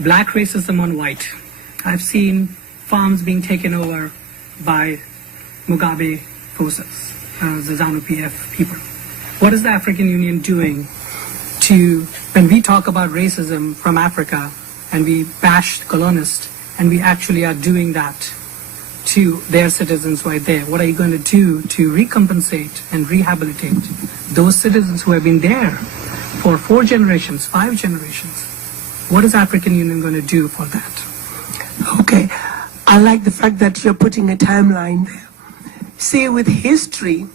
black racism on white. I've seen farms being taken over by Mugabe forces, the ZANU-PF people. What is the African Union doing to, when we talk about racism from Africa and we bash the colonists, and we actually are doing that to their citizens right there? What are you going to do to recompensate and rehabilitate those citizens who have been there for 4 generations, 5 generations? What is African Union going to do for that? Okay, I like the fact that you're putting a timeline there. See, with history,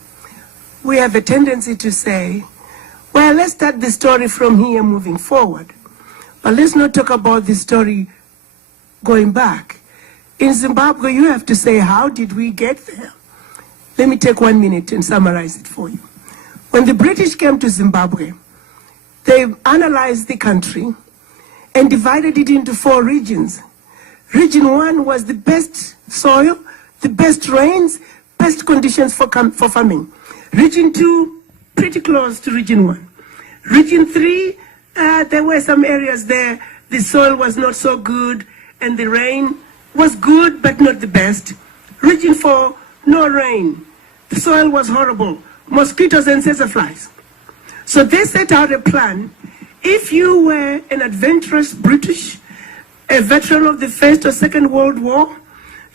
we have a tendency to say, well, let's start the story from here moving forward. But let's not talk about the story going back. In Zimbabwe, you have to say, how did we get there? Let me take 1 minute and summarize it for you. When the British came to Zimbabwe, they analyzed the country and divided it into 4 regions. Region 1 was the best soil, the best rains, best conditions for farming. Region 2, pretty close to Region 1. Region 3, there were some areas there, the soil was not so good, and the rain was good, but not the best. Region 4, no rain. The soil was horrible. Mosquitoes and sesaflies. So they set out a plan. If you were an adventurous British, a veteran of the First or Second World War,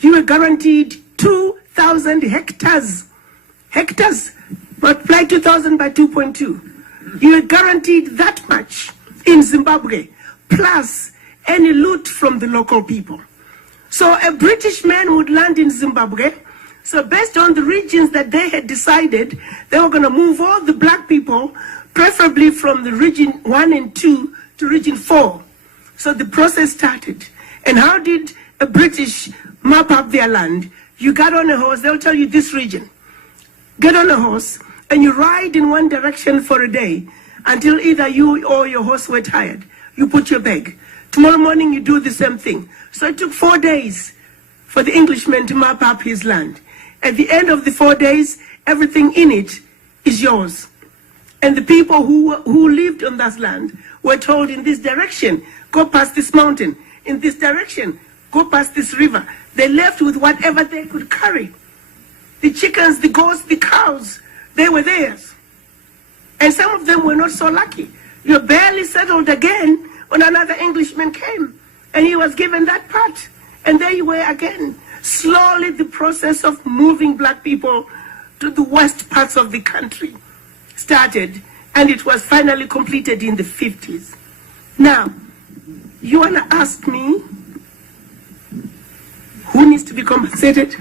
you were guaranteed 2,000 hectares. Hectares, multiply 2,000 by 2.2. You were guaranteed that much in Zimbabwe, plus any loot from the local people. So a British man would land in Zimbabwe. So based on the regions that they had decided, they were going to move all the black people, preferably from the region 1 and 2 to region 4. So the process started. And how did a British map up their land? You got on a horse, they'll tell you this region. Get on a horse and you ride in one direction for a day until either you or your horse were tired. You put your bag. Tomorrow morning you do the same thing. So it took 4 days for the Englishman to map up his land. At the end of the 4 days, everything in it is yours. And the people who lived on that land were told, in this direction, go past this mountain. In this direction, go past this river. They left with whatever they could carry. The chickens, the goats, the cows, they were theirs. And some of them were not so lucky. You barely settled again when another Englishman came and he was given that part. And there you were again. Slowly the process of moving black people to the west parts of the country started, and it was finally completed in the 50s. Now, you want to ask me who needs to be compensated?